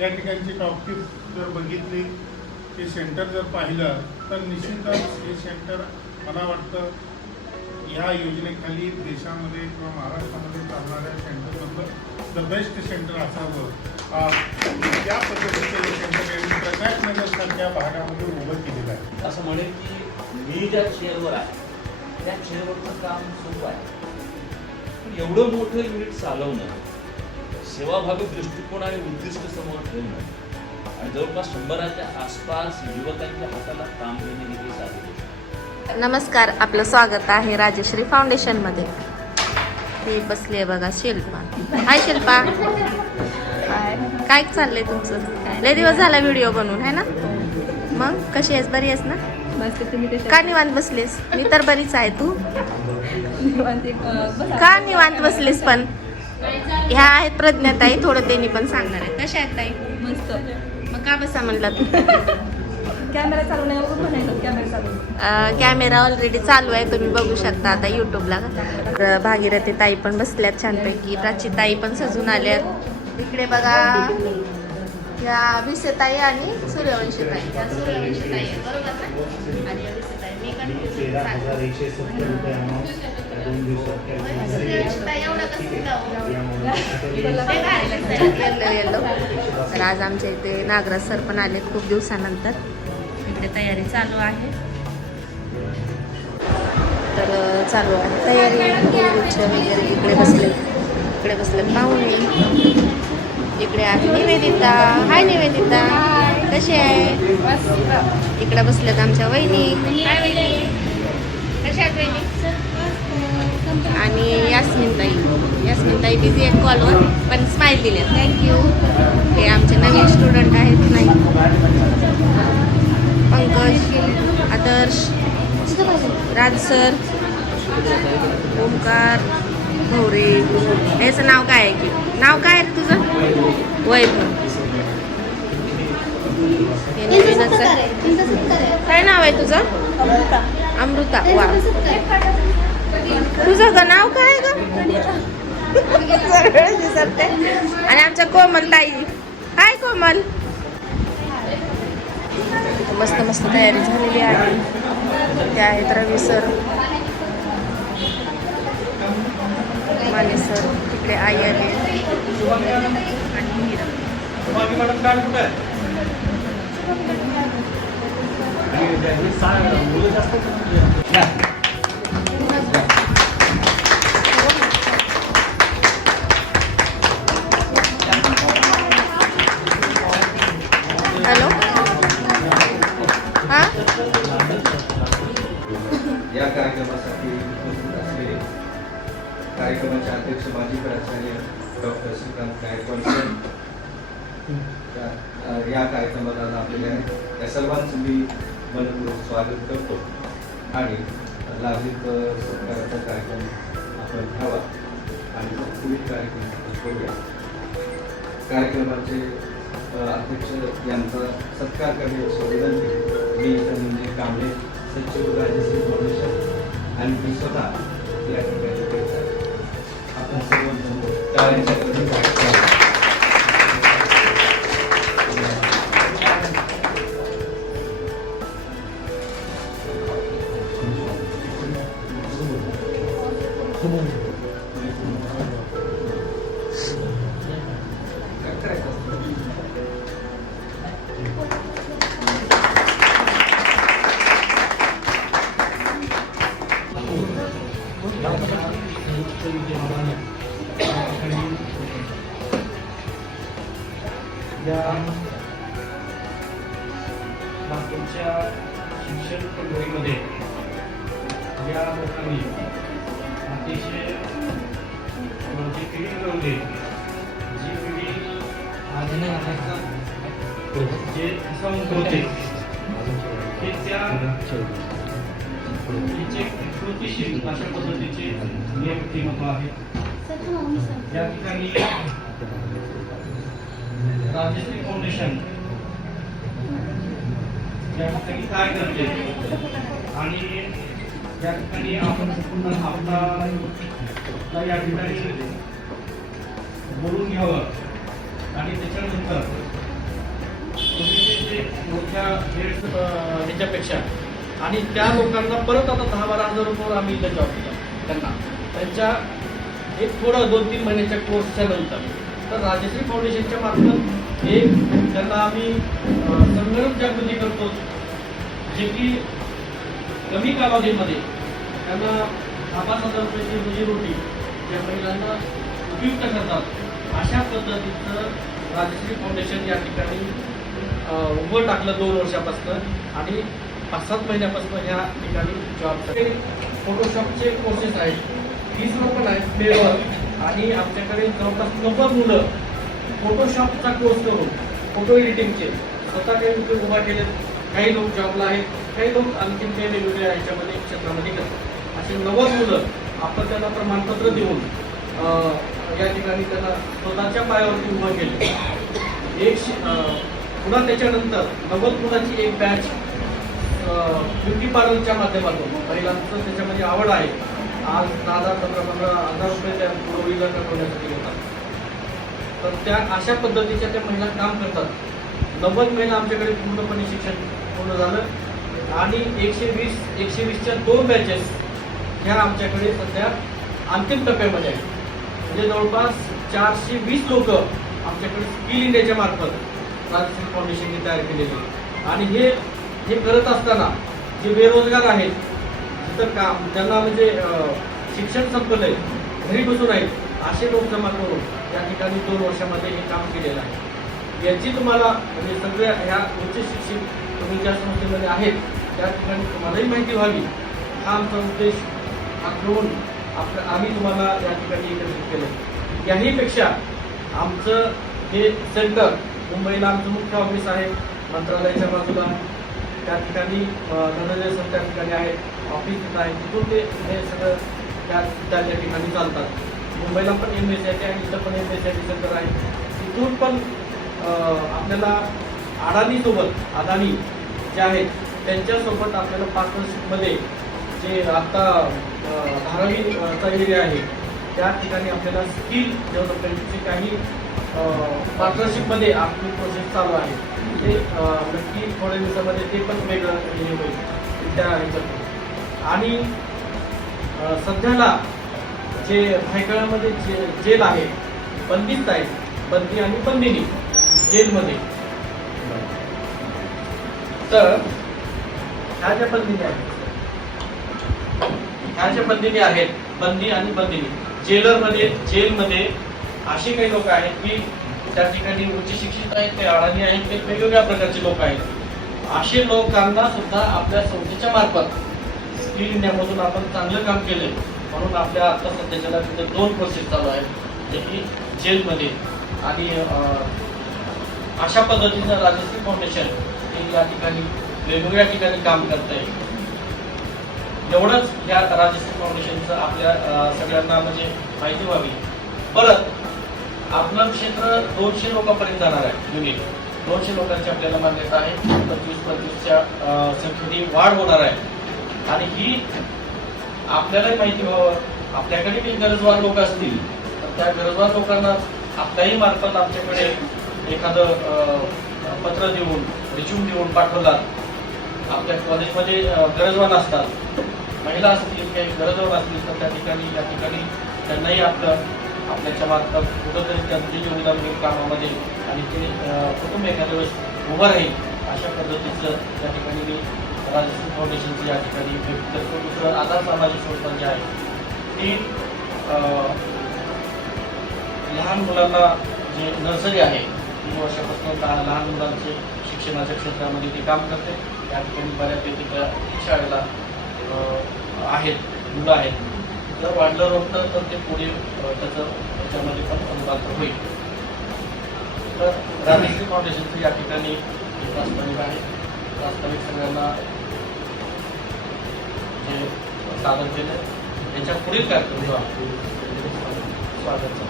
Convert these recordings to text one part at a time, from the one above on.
या ठिकाणची टॉपटिप जर बघितली हे सेंटर जर पाहिलं तर निश्चितच हे सेंटर मला वाटतं या योजनेखाली देशामध्ये किंवा महाराष्ट्रामध्ये चालणाऱ्या सेंटरमधलं द बेस्ट सेंटर असावं. त्या या पद्धतीचं हे सेंटर यांनी प्रकाशनगरसारख्या भागामध्ये उभं केलेलं आहे. असं म्हणेल की मी ज्या चेअरवर आहे त्या चेअरवरचं काम सुरू आहे. पण एवढं मोठं युनिट चालवणं सेवाभावी दृष्टिकोन आणि उद्दिष्ट समोर ठेवणं. आणि जवळपास शंभराच्या आसपास युवकांच्या हाताला काम देणे ही साधी. नमस्कार आपलं स्वागत आहे राजश्री फाउंडेशनमध्ये. ती बसली आहे बघा शिल्पा. हाय शिल्पा. काय चाललंय तुमचं? लय दिवस झाला व्हिडिओ बनवून है ना? मग कशी आहेस? बरी आहेस ना? का निवांत बसलीस? मी तर बरीच आहे तू. का निवांत बसलीस पण? ह्या आहेत प्रज्ञाताई थोडं त्यांनी पण सांगणार आहे कशा आहेत ताई? मस्त. मग का बसा म्हणलात? कॅमेरा चालू नाही कॅमेरा चालू कॅमेरा ऑलरेडी चालू आहे तुम्ही बघू शकता आता युट्यूबला तर भागीरथी ताई पण बसल्यात छानपैकी. प्राची ताई पण सजून आल्यात. इकडे बघा. या विसेताई आणि सूर्यवंशी ताई. या सूर्यवंशी ताई आहेत, बरोबर ना? आणि मी तर आज आमच्या इथे नागराज सर पण आलेत खूप दिवसानंतर. इकडे तयारी चालू आहे. तर चालू आहे. तयारी वगैरे इकडे बसले. इकडे बसले पाहुणे. इकडे आहे निवेदिता. हाय निवेदिता. कशी आहे? इकडे बसल्यात आमच्या वहिनी. कशा आहेत वहिनी? आणि यास्मिन ताई. यास्मिन ताई बिझी आहेत कॉलवर पण स्माईल दिले थँक्यू हे आमचे नवीन स्टुडंट आहेत नाही. पंकज आदर्श राज सर ओमकार भोरे. याचं नाव काय आहे की? नाव काय आहे तुझं? वैभव. हे. काय नाव आहे तुझं? अमृता. वा. तुझं ग नाव काय ग? आणि आमच्या कोमल ताई. हाय कोमल. मस्त मस्त तयारी झालेली आहे. ते आहेत रवी सर. माने सर तिकडे आई आले. आणि मीरा. या कार्यक्रमासाठी उपस्थित असलेले कार्यक्रमाचे अध्यक्ष माजी प्राचार्य डॉक्टर श्रीकांत गायकवाड या- कार्यक्रमाला लाभलेले आहेत या सर्वांचं मी मनपूर्वक स्वागत करतो आणि लाभित अ, सत्काराचा कार्यक्रम आपण घ्यावा आणि पुढील कार्यक्रम करूया कार्यक्रमाचे अध्यक्ष यांचा सत्कार करण्याची विनंती मी धनंजय कांबळे सचिव राजश्री फाउंडेशन आणि मी स्वतः या ठिकाणी आपण सर्व टाळ्यांच्या या नागपूरच्या शिक्षण पद्धतीमध्ये या लोकांनी अतिशय अ, जी पिढी घडवली जी पिढी आधुनिक जे संत होते ते त्या तिचे कृतीशील अशा पद्धतीचे व्यक्तिमत्व आहे. या ठिकाणी राजश्री फाउंडेशन या ठिकाणी काय करते? आणि या ठिकाणी आपण पुन्हा आपला या ठिकाणी बोलून घ्यावं. आणि त्याच्यानंतर मोठ्या हेड ह्याच्यापेक्षा आणि त्या लोकांना परत आता दहा बारा हजार रुपये आम्ही इथं जॉब दिला त्यांना. त्यांच्या एक थोडं दोन तीन महिन्याच्या कोर्सच्या नंतर. तर राजश्री फाउंडेशनच्या मार्फत एक त्यांना आम्ही संगणक जागृती करतो. जे की कमी कालावधीमध्ये त्यांना दहा पाच हजार रुपयाची रोजीरोटी त्या महिलांना उपयुक्त करतात अशा पद्धतीचं राजश्री फाउंडेशन या ठिकाणी उभं टाकलं दोन वर्षापासून. आणि पाच सात महिन्यापासून ह्या ठिकाणी जॉब फोटोशॉपचे कोर्सेस आहेत. तीस लोक पण आहेत पेवर आणि आमच्याकडे जवळपास नव्वद मुलं फोटोशॉपचा कोर्स करून फोटो एडिटिंगचे स्वतः काही उद्योग उभा केले. काही लोक जॉबला आहेत. काही लोक आणखीन काही वेगवेगळ्या ह्याच्यामध्ये क्षेत्रामध्ये करतात. असे नव्वद मुलं आपण त्यांना प्रमाणपत्र देऊन या ठिकाणी त्यांना स्वतःच्या पायावरती उभं केलं. एक पुन्हा त्याच्यानंतर नव्वद मुलाची एक बॅच ब्युटी पार्लरच्या माध्यमातून महिलांचं त्याच्यामध्ये आवड आहे. आज दहा हजार पंधरा पंधरा हजार रुपये त्या मुलीला कमवण्यासाठी घेतात तर त्या अशा पद्धतीच्या त्या महिला काम करतात. नव्वद महिला आमच्याकडे पूर्णपणे शिक्षण पूर्ण झालं. आणि एकशे वीस एकशे वीसच्या दोन बॅचेस ह्या आमच्याकडे सध्या अंतिम टप्प्यामध्ये आहेत. म्हणजे जवळपास चारशे वीस लोक आमच्याकडे स्किल इंडियाच्या मार्फत राजश्री फाउंडेशनने तयार केलेले आणि हे हे करत असताना जे बेरोजगार आहेत तिथं काम ज्यांना म्हणजे अं, शिक्षण संपलंय घरी बसून आहेत असे लोक जमा करून या ठिकाणी दोन वर्षामध्ये हे काम केलेलं आहे. याची तुम्हाला म्हणजे सगळ्या ह्या उच्च शिक्षित तुम्ही ज्या संस्थेमध्ये आहेत त्या ठिकाणी तुम्हालाही माहिती व्हावी. हा आमचा उद्देश हा घेऊन आपलं आम्ही तुम्हाला या ठिकाणी एकत्रित केलं याहीपेक्षा आमचं हे सेंटर मुंबईला आमचं मुख्य ऑफिस आहे मंत्रालयाच्या बाजूला त्या ठिकाणी धनंजय सर त्या ठिकाणी आहेत ऑफिस तिथं आहे. तिथून ते हे सगळं त्या त्या त्या ठिकाणी चालतात. मुंबईला पण एम एस आय टी आणि इथं पण M S I T centre आहे. तिथून पण आपल्याला अडाणीसोबत अदानी जे आहेत त्यांच्यासोबत आपल्याला पार्टनरशिपमध्ये जे आता अं, धारावी एरिया आहे त्या ठिकाणी आपल्याला स्किल डेव्हलपमेंटची काही पार्टनरशिपमध्ये आपली प्रोसेस चालू आहे. ते नक्की थोड्या दिवसामध्ये ते पण वेगळं हे होईल. त्या ह्याच्यात आणि सध्याला जे भायखळामध्ये जे जेल आहे बंदीच आहे. बंदी आणि बंदिनी जेलमध्ये. तर ह्या ज्या बंदिनी आहेत ह्या ज्या बंदिनी आहेत बंदी आणि बंदिनी जेलरमध्ये जेलमध्ये अशी काही लोक आहेत की त्या ठिकाणी उच्च शिक्षित आहेत ते अडाणी आहेत ते वेगवेगळ्या प्रकारचे लोक आहेत. असे लोकांना सुद्धा आपल्या संस्थेच्या मार्फत स्किल इंडियामधून आपण चांगलं काम केले म्हणून आपल्या आता सध्याच्याला तिथे दोन प्रोसेस चालू आहेत. जे की जेलमध्ये आणि अशा पद्धतीनं राजश्री फाउंडेशन हे या ठिकाणी वेगवेगळ्या ठिकाणी काम करत आहे एवढंच या राजश्री फाउंडेशनचं आपल्या सगळ्यांना म्हणजे माहिती व्हावी. परत आपलं क्षेत्र दोनशे लोकांपर्यंत जाणार आहे युनिट दोनशे लोकांची आपल्याला मान्यता आहे. पंचवीस पंचवीसच्या संख्येने वाढ होणार आहे. आणि ही आपल्यालाही माहिती व्हावं. आपल्याकडे काही गरजवार लोक असतील तर त्या गरजवार लोकांना आपल्याही मार्फत आमच्याकडे एखादं पत्र देऊन रिच्यूम देऊन पाठवलात आपल्या कॉलेजमध्ये गरजवान असतात. महिला असतील काही गरजवान असतील तर त्या ठिकाणी या ठिकाणी त्यांनाही आपलं आपल्याच्या मार्फत कुठंतरी त्यांची योगदान होईल कामामध्ये आणि ते कुटुंब एखाद्या वेळेस उभं राहील अशा पद्धतीचं त्या ठिकाणी मी राजश्री फाउंडेशनचं या ठिकाणी व्यक्त दुसरं आधार सामाजिक संस्था जी आहे ती लहान मुलांना जे नर्सरी आहे तीन वर्षापासून लहान मुलांचे शिक्षणाच्या क्षेत्रामध्ये ते काम करते. त्या ठिकाणी बऱ्यापैकी त्या शाळेला आहेत मुलं आहेत. जर वाढलं रोखतं तर ते पुढे त्याचं त्याच्यामध्ये पण अनुदान होईल. तर राजश्री फाउंडेशनचं या ठिकाणी एक प्रास्ताविक आहे. प्रास्ताविक सगळ्यांना जे सादर केलं याच्या पुढील कार्यक्रम जो आहे स्वागत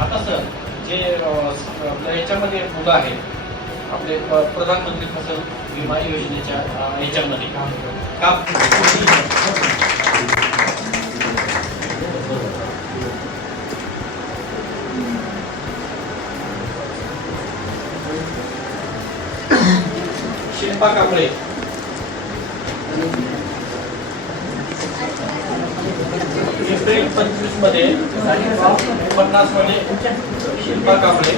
आता सर जे आपल्या याच्यामध्ये मुलं आहेत आपले प्रधानमंत्री फसल विमा योजनेच्या याच्यामध्ये का? शिल्पा कापडे एप्रिल पंचवीसमध्ये पन्नासमध्ये शिल्पा कापडे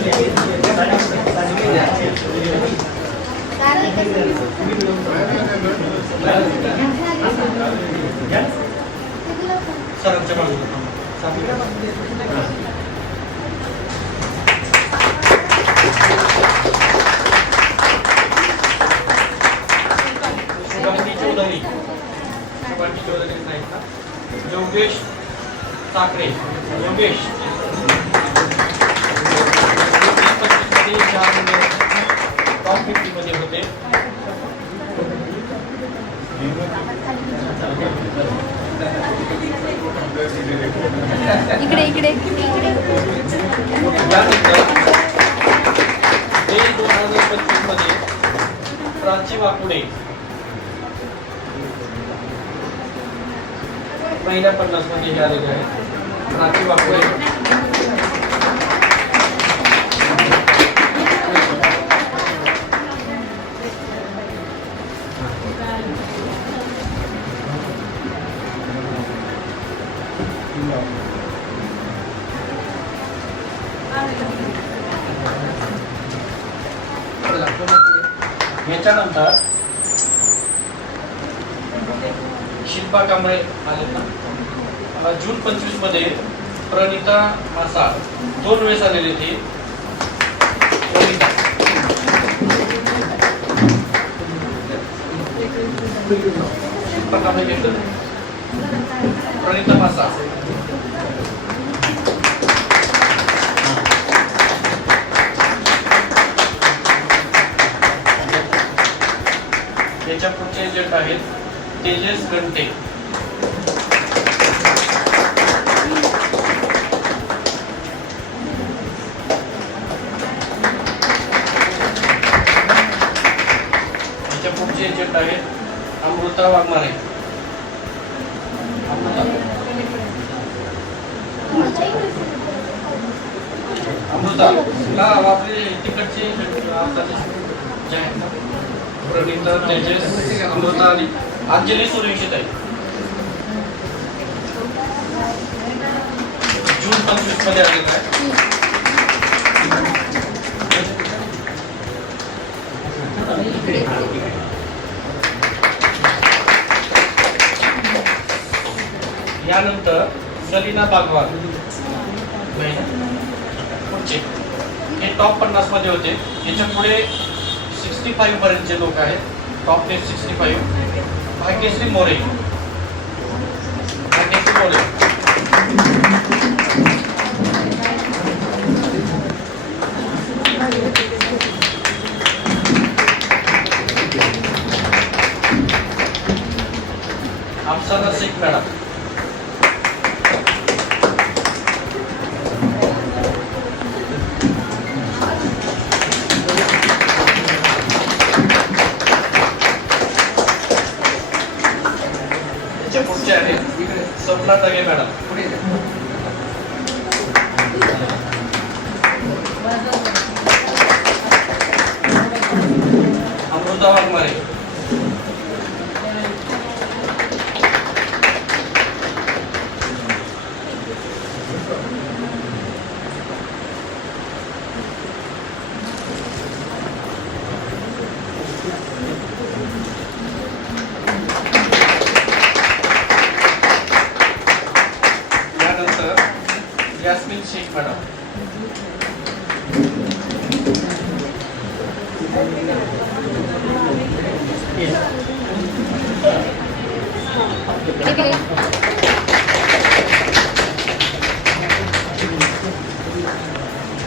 सरांच्या बाजूला योगेश साखरे. योगेश. चार टॉप फिफ्टी मध्ये होते इकडे इकडे. मे दोन हज़ार पंचवीस मध्ये प्राची वाकुडे पहिल्या पन्नास मध्ये आलेले आहे प्राची वाकुडे. याच्यानंतर शिल्पा कांबळे आले ना. जून पंचवीसमध्ये प्रणिता मासा दोन वेळेस आलेली ती प्रणिता मासा याच्या पुढचे एजंट आहेत तेजस घंटे. आहेत अमृता वाघमारे अमृता अमृता का आपले तिकडचे प्रणिता तेजस अमृता आणि अंजली सुरक्षित आहे जून पंचवीसमध्ये आलेला आहे यानंतर सलीना बागवान. पुढचे. हे टॉप पन्नासमध्ये होते. याच्यापुढे सिक्स्टी फाईव्ह पर्यंतचे लोक आहेत. Top ten sixty five Bhagyashree More. Bhagyashree More. Apsara Shaikh madam. आहेत मॅडम.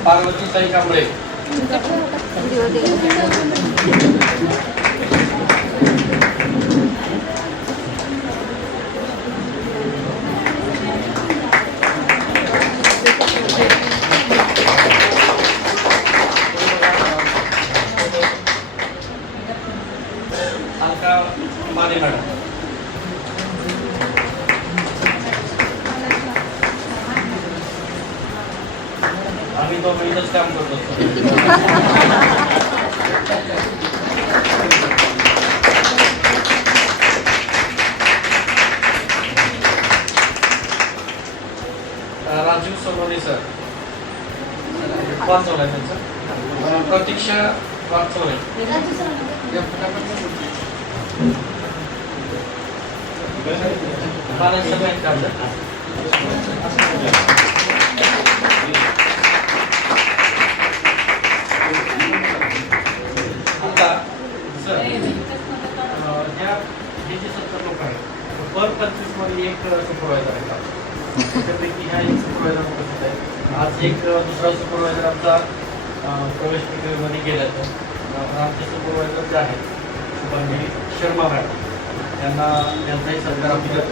पार्वती ताई कांबळे आम्ही दोन मिनिटच काम करत. असतो राजीव सोनवणे सर. पाच होणार त्यांचं. प्रतीक्षा पाच होणार बारा सगळ्यांनी काढलं त्याच्यापैकी ह्या एक सुपरवायझर उपस्थित आहे आज एक दुसरा सुपरवायझर आमचा प्रवेश प्रक्रियेमध्ये गेला तर आमचे सुपरवायझर जे आहेत शुभांगी शर्मा मॅडम त्यांना त्यांचाही सरकार इकडे